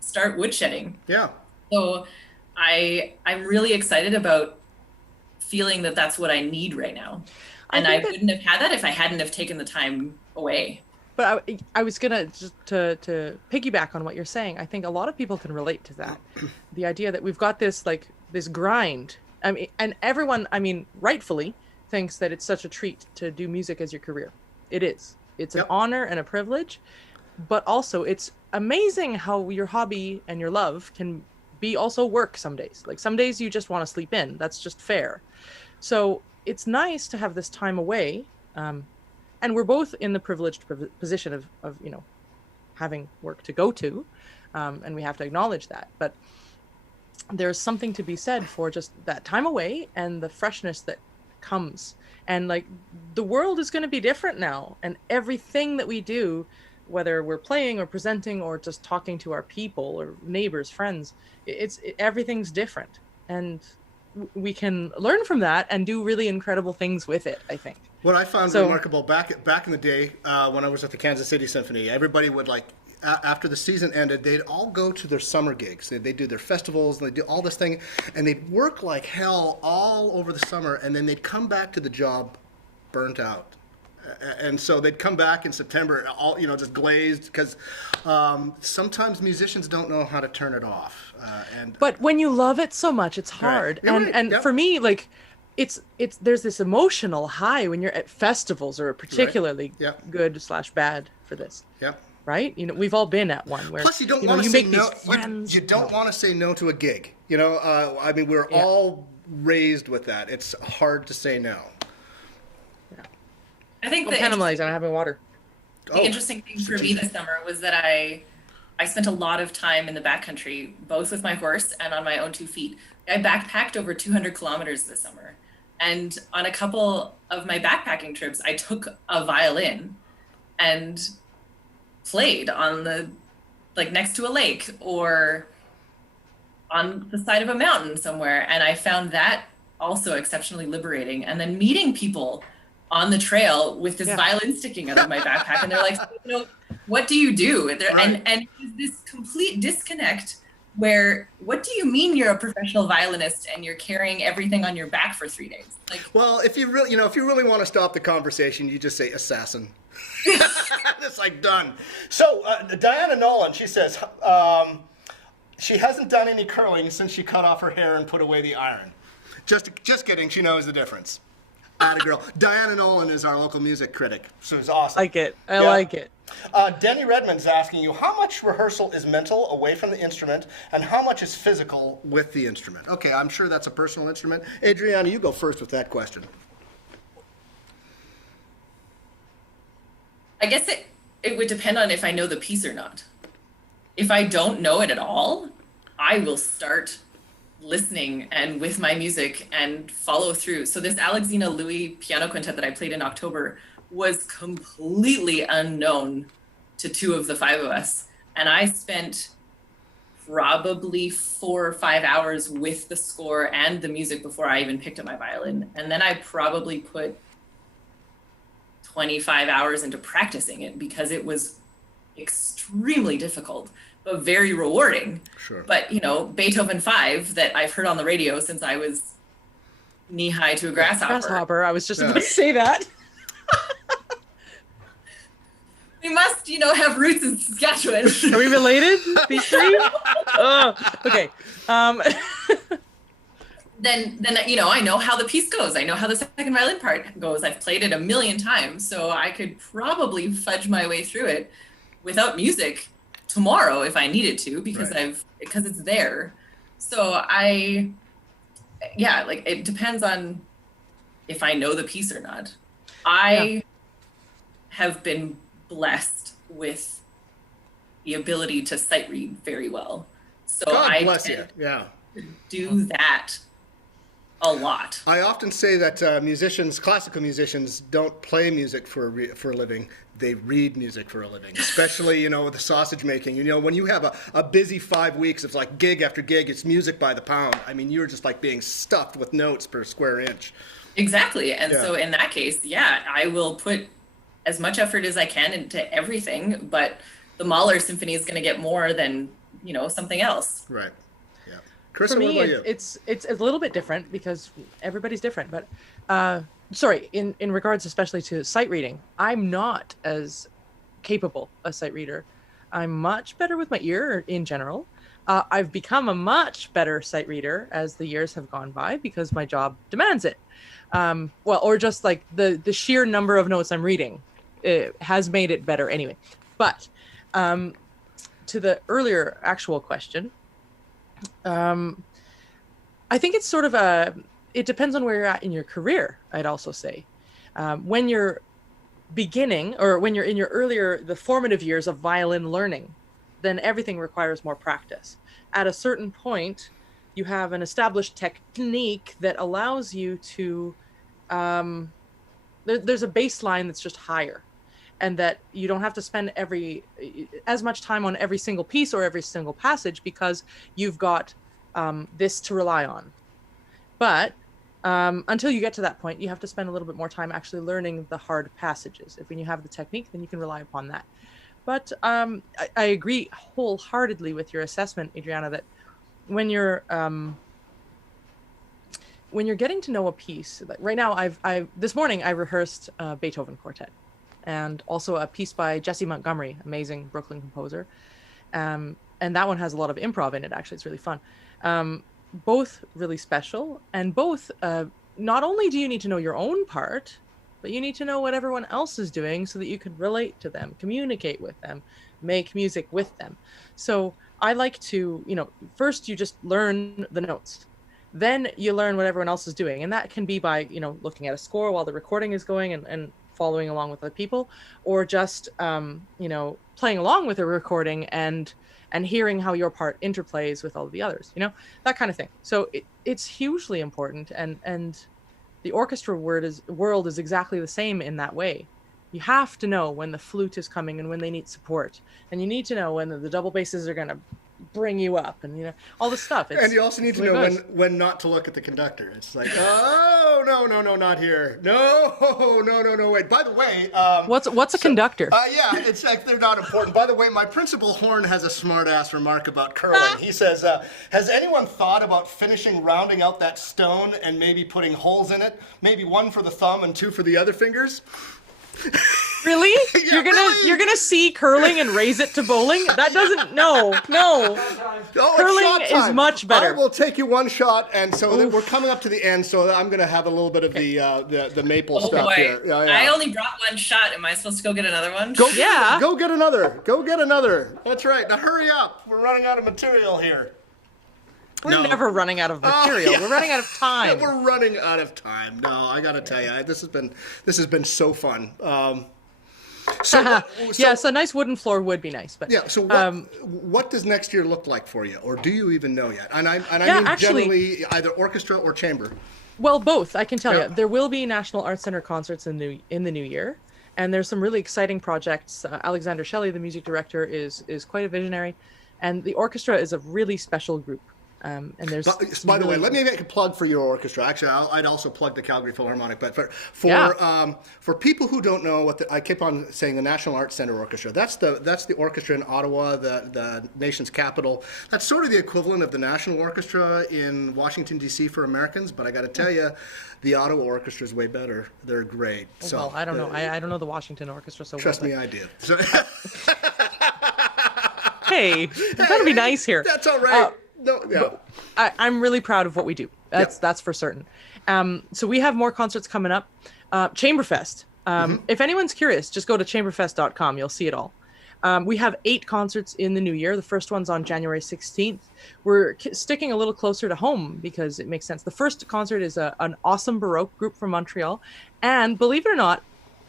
start woodshedding. Yeah. So I'm really excited about feeling that that's what I need right now. And I wouldn't have had that if I hadn't have taken the time away. But I was gonna just to piggyback on what you're saying. I think a lot of people can relate to that. The idea that we've got this this grind. I mean, and everyone, I mean, rightfully thinks that it's such a treat to do music as your career. It is. It's an honor and a privilege, but also it's amazing how your hobby and your love can be also work some days. Like some days you just want to sleep in. That's just fair. So it's nice to have this time away. And we're both in the privileged position of having work to go to. And we have to acknowledge that. But there's something to be said for just that time away and the freshness that comes. And like the world is going to be different now, and everything that we do, whether we're playing or presenting or just talking to our people or neighbors, friends, everything's different, and we can learn from that and do really incredible things with it, I think. What I found remarkable back in the day when I was at the Kansas City Symphony, everybody would after the season ended, they'd all go to their summer gigs. They'd do their festivals, and they'd do all this thing, and they'd work like hell all over the summer, and then they'd come back to the job burnt out. And so they'd come back in September, all just glazed, because sometimes musicians don't know how to turn it off. But when you love it so much, it's hard. Right. And for me, like, it's there's this emotional high when you're at festivals, or particularly good / bad for this. Yep. Right? We've all been at one where plus you don't want to say no. You don't no. want to say no to a gig. I mean, we're all raised with that. It's hard to say no. I think I'm having water. The interesting thing for me this summer was that I spent a lot of time in the backcountry, both with my horse and on my own 2 feet. I backpacked over 200 kilometers this summer. And on a couple of my backpacking trips, I took a violin and played on next to a lake or on the side of a mountain somewhere. And I found that also exceptionally liberating. And then meeting people on the trail with this violin sticking out of my backpack, and they're like, what do you do? And there's this complete disconnect where, what do you mean you're a professional violinist and you're carrying everything on your back for 3 days? Well, if you really want to stop the conversation, you just say assassin. It's done. So Diana Nolan, she says she hasn't done any curling since she cut off her hair and put away the iron. Just kidding. She knows the difference. Atta girl. Diana Nolan is our local music critic, so it's awesome. I like it. Denny Redmond's asking you, how much rehearsal is mental away from the instrument, and how much is physical with the instrument? Okay, I'm sure that's a personal instrument. Adriana, you go first with that question. I guess it would depend on if I know the piece or not. If I don't know it at all, I will start listening and with my music and follow through. So this Alexina Louis piano quintet that I played in October was completely unknown to 2 of the 5 of us. And I spent probably 4 or 5 hours with the score and the music before I even picked up my violin. And then I probably put 25 hours into practicing it because it was extremely difficult, but very rewarding. Sure. But, Beethoven 5 that I've heard on the radio since I was knee-high to a grasshopper. I was just about to say that. We must, have roots in Saskatchewan. Are we related, these 3? Oh, okay. Then I know how the piece goes. I know how the second violin part goes. I've played it a million times, so I could probably fudge my way through it without music tomorrow if I needed to, because because it's there. So it depends on if I know the piece or not. I have been blessed with the ability to sight read very well. So God bless you. Yeah. Do that a lot. I often say that musicians, classical musicians, don't play music for a living. They read music for a living, especially, with the sausage making. When you have a busy 5 weeks, it's like gig after gig, it's music by the pound. I mean, you're just like being stuffed with notes per square inch. Exactly. And so in that case, I will put as much effort as I can into everything, but the Mahler symphony is going to get more than, something else. Right. Yeah. Carissa, For me, what about you? it's a little bit different because everybody's different. But in regards especially to sight reading, I'm not as capable a sight reader. I'm much better with my ear in general. I've become a much better sight reader as the years have gone by because my job demands it. Or just like the sheer number of notes I'm reading has made it better anyway. But to the earlier actual question, I think it's sort of it depends on where you're at in your career, I'd also say. When you're beginning or when you're in the formative years of violin learning, then everything requires more practice. At a certain point, you have an established technique that allows you to, there's a baseline that's just higher, and that you don't have to spend as much time on every single piece or every single passage because you've got this to rely on. But until you get to that point, you have to spend a little bit more time actually learning the hard passages. When you have the technique, then you can rely upon that. But I agree wholeheartedly with your assessment, Adriana, that when you're getting to know a piece, like right now, this morning I rehearsed Beethoven Quartet, and also a piece by Jesse Montgomery, amazing Brooklyn composer, and that one has a lot of improv in it. Actually, it's really fun. Both really special, and both not only do you need to know your own part, but you need to know what everyone else is doing so that you can relate to them, communicate with them, make music with them. So I like to, first you just learn the notes. Then you learn what everyone else is doing. And that can be by, looking at a score while the recording is going and following along with other people, or just, playing along with a recording and hearing how your part interplays with all of the others, that kind of thing. So it's hugely important. And the orchestra world is exactly the same in that way. You have to know when the flute is coming and when they need support. And you need to know when the double basses are going to bring you up and, all this stuff. And you also need to know when not to look at the conductor. It's like, oh, no, not here. No, wait. By the way... What's a conductor? It's like they're not important. By the way, my principal Horn has a smart-ass remark about curling. He says, has anyone thought about rounding out that stone and maybe putting holes in it? Maybe one for the thumb and two for the other fingers? Really? Yeah, you're gonna see curling and raise it to bowling? That doesn't no. Curling is much better. I will take you one shot, and so we're coming up to the end. So I'm gonna have a little bit of the maple stuff here. Yeah. I only brought one shot. Am I supposed to go get another one? Go get another. That's right. Now hurry up. We're running out of material here. We're never running out of material. We're running out of time. We're running out of time. No, I got to tell you, this has been so fun. So a nice wooden floor would be nice. But So what does next year look like for you, or do you even know yet? And I mean actually, generally either orchestra or chamber. Well, both. I can tell you, there will be National Arts Center concerts in the new year, and there's some really exciting projects. Alexander Shelley, the music director, is quite a visionary, and the orchestra is a really special group. And there's by the way, let me make a plug for your orchestra. Actually, I'd also plug the Calgary Philharmonic. But for people who don't know I keep on saying the National Arts Center Orchestra. That's the orchestra in Ottawa, the nation's capital. That's sort of the equivalent of the National Orchestra in Washington D.C. for Americans. But I got to tell you, the Ottawa Orchestra is way better. They're great. So well, I don't know. I don't know the Washington Orchestra so trust well. Me, I do. So hey, you gotta be nice here. That's all right. I'm really proud of what we do. That's for certain. So we have more concerts coming up. Chamberfest. If anyone's curious, just go to chamberfest.com. You'll see it all. We have 8 concerts in the new year. The first one's on January 16th. We're sticking a little closer to home because it makes sense. The first concert is an awesome Baroque group from Montreal. And believe it or not,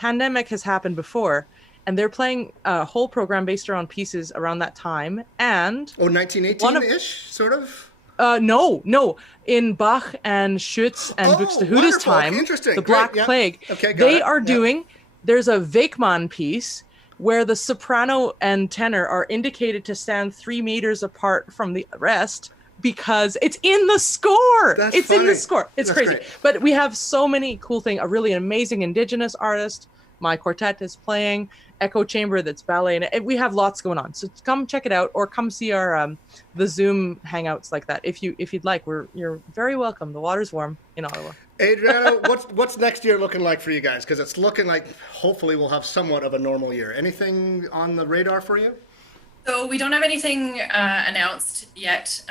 pandemic has happened before, and they're playing a whole program based around pieces around that time. And 1918-ish, sort of? No. In Bach and Schütz and Buxtehude's time, interesting. the Black Plague, they are doing, there's a Wakeman piece where the soprano and tenor are indicated to stand 3 meters apart from the rest because it's in the score. It's funny. In the score. It's crazy. Great. But we have so many cool things. A really amazing Indigenous artist. My quartet is playing. Echo Chamber that's ballet, and we have lots going on. So come check it out, or come see our the Zoom hangouts like that if you'd like. You're very welcome. The water's warm in Ottawa. Adriana, what's next year looking like for you guys? Because it's looking like hopefully we'll have somewhat of a normal year. Anything on the radar for you? So we don't have anything announced yet.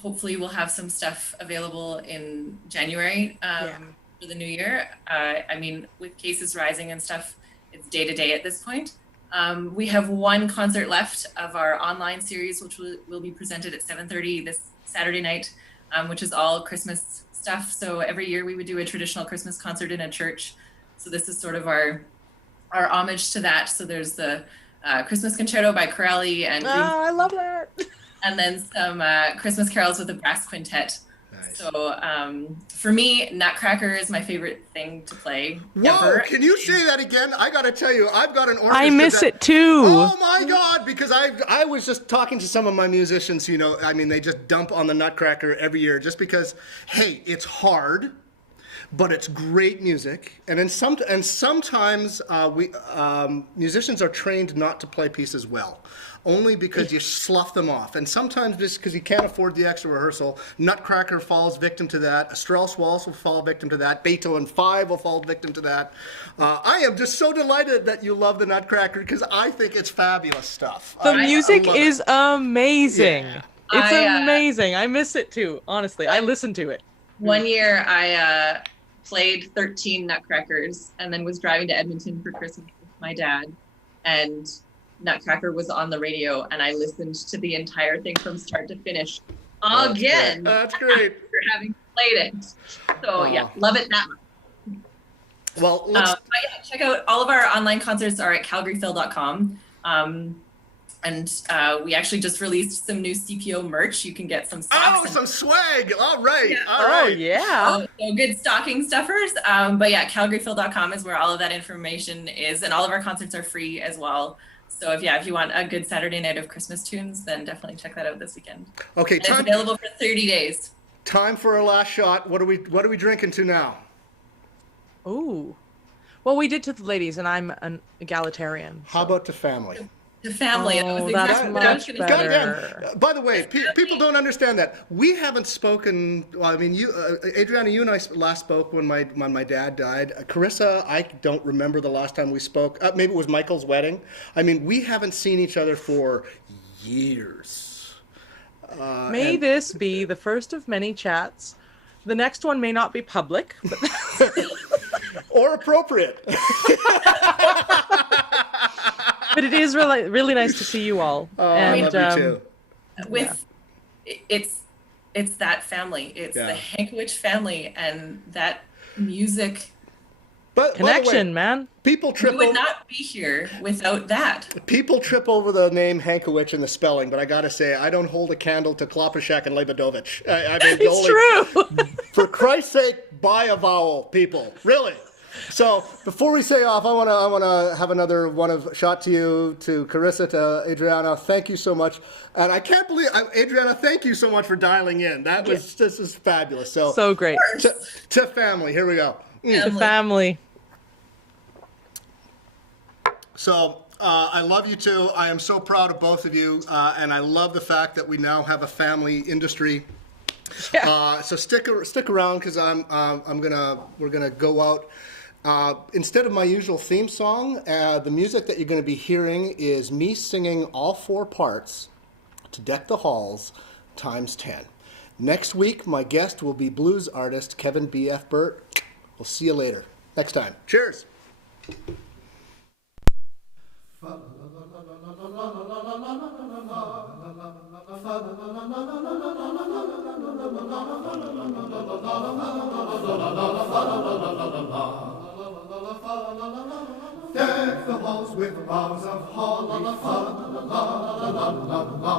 Hopefully we'll have some stuff available in January for the new year. I mean, with cases rising and stuff, it's day to day at this point. We have one concert left of our online series, which will be presented at 7:30 this Saturday night, which is all Christmas stuff. So every year we would do a traditional Christmas concert in a church. So this is sort of our homage to that. So there's the Christmas Concerto by Corelli and I love that. And then some Christmas carols with a brass quintet. Nice. So for me, Nutcracker is my favorite thing to play. Whoa! Ever. Can you say that again? I gotta tell you, I've got an orchestra. I miss it too. Oh my God! Because I was just talking to some of my musicians. You know, I mean, they just dump on the Nutcracker every year just because. Hey, it's hard, but it's great music. And sometimes musicians are trained not to play pieces well. Only because you slough them off. And sometimes just because you can't afford the extra rehearsal, Nutcracker falls victim to that. A Strauss Waltz will fall victim to that. Beethoven 5 will fall victim to that. I am just so delighted that you love the Nutcracker because I think it's fabulous stuff. The music is amazing. Yeah. It's amazing. I miss it too, honestly. I listen to it. One year I played 13 Nutcrackers and then was driving to Edmonton for Christmas with my dad. And Nutcracker was on the radio, and I listened to the entire thing from start to finish again. That's great. After having played it. So yeah, love it that much. Well, let's check out all of our online concerts are at calgaryphil.com. And we actually just released some new CPO merch. You can get some socks. Some swag. All right. Yeah. All right. Oh, yeah. So good stocking stuffers. But yeah, calgaryphil.com is where all of that information is. And all of our concerts are free as well. So if you want a good Saturday night of Christmas tunes, then definitely check that out this weekend. Okay, it's available for 30 days. Time for our last shot. What are we drinking to now? Ooh. Well, we did to the ladies, and I'm an egalitarian. How about to family? The family. Oh, that was exactly what I was going to say. Goddamn. By the way, people don't understand that. We haven't spoken. Well, I mean, Adriana, you and I last spoke when my dad died. Carissa, I don't remember the last time we spoke. Maybe it was Michael's wedding. I mean, we haven't seen each other for years. May this be the first of many chats. The next one may not be public, but or appropriate. But it is really, really nice to see you all. And, I love you too. It's that family. It's the Hankiewicz family and that music connection, man. People trip. We would not be here without that. People trip over the name Hankiewicz and the spelling, but I gotta say, I don't hold a candle to Klopoushak and Lebedovich. I mean, it's true. For Christ's sake, buy a vowel, people. Really. So before we say off, I want to have another shot to you, to Carissa, to Adriana. Thank you so much, and I can't believe Adriana. Thank you so much for dialing in. This is fabulous. So great. To family. Here we go. To family. So I love you too. I am so proud of both of you, and I love the fact that we now have a family industry. Yeah. So stick around because we're gonna go out. Instead of my usual theme song, the music that you're going to be hearing is me singing all 4 parts to Deck the Halls times 10. Next week, my guest will be blues artist Kevin B.F. Burt. We'll see you later. Next time. Cheers. Deck the halls with boughs of holly, fa la la la la la la.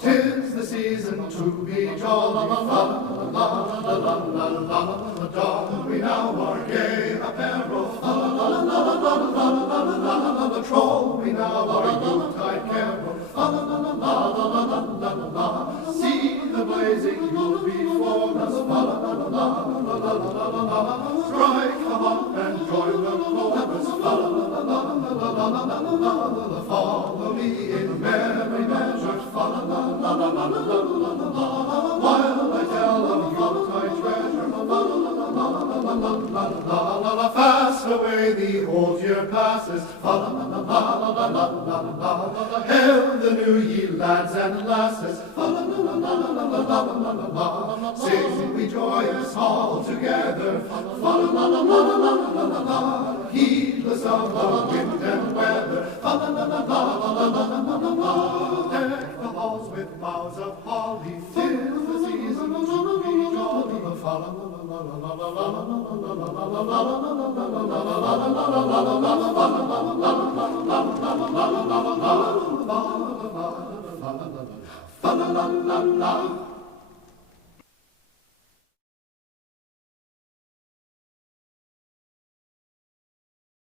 'Tis the season to be jolly, fa la la la la la la. Don we now our gay apparel, fa la la la la la la la la la. Troll we now our Yuletide carol, fa la la la la la la la la. See the blazing Yule before us, fa la la la la la la la la. Strike a hop and join the chorus, fa la la la la la la la la. Follow me in merry measure, fa la la la la la la la la. While I tell of Yuletide treasure, fa la la la la la la la la. Fast away the old year passes, fa la la la la la la la la. Hail the new ye lads and lasses, fa la la la la la la la la la. Sing we joyous all together, fa la la la la la la la la. Heedless of the wind and weather, fa la la la la la la la la. Deck the halls with boughs of holly, 'tis the season to be jolly, fa la la la la la la la la la la la la.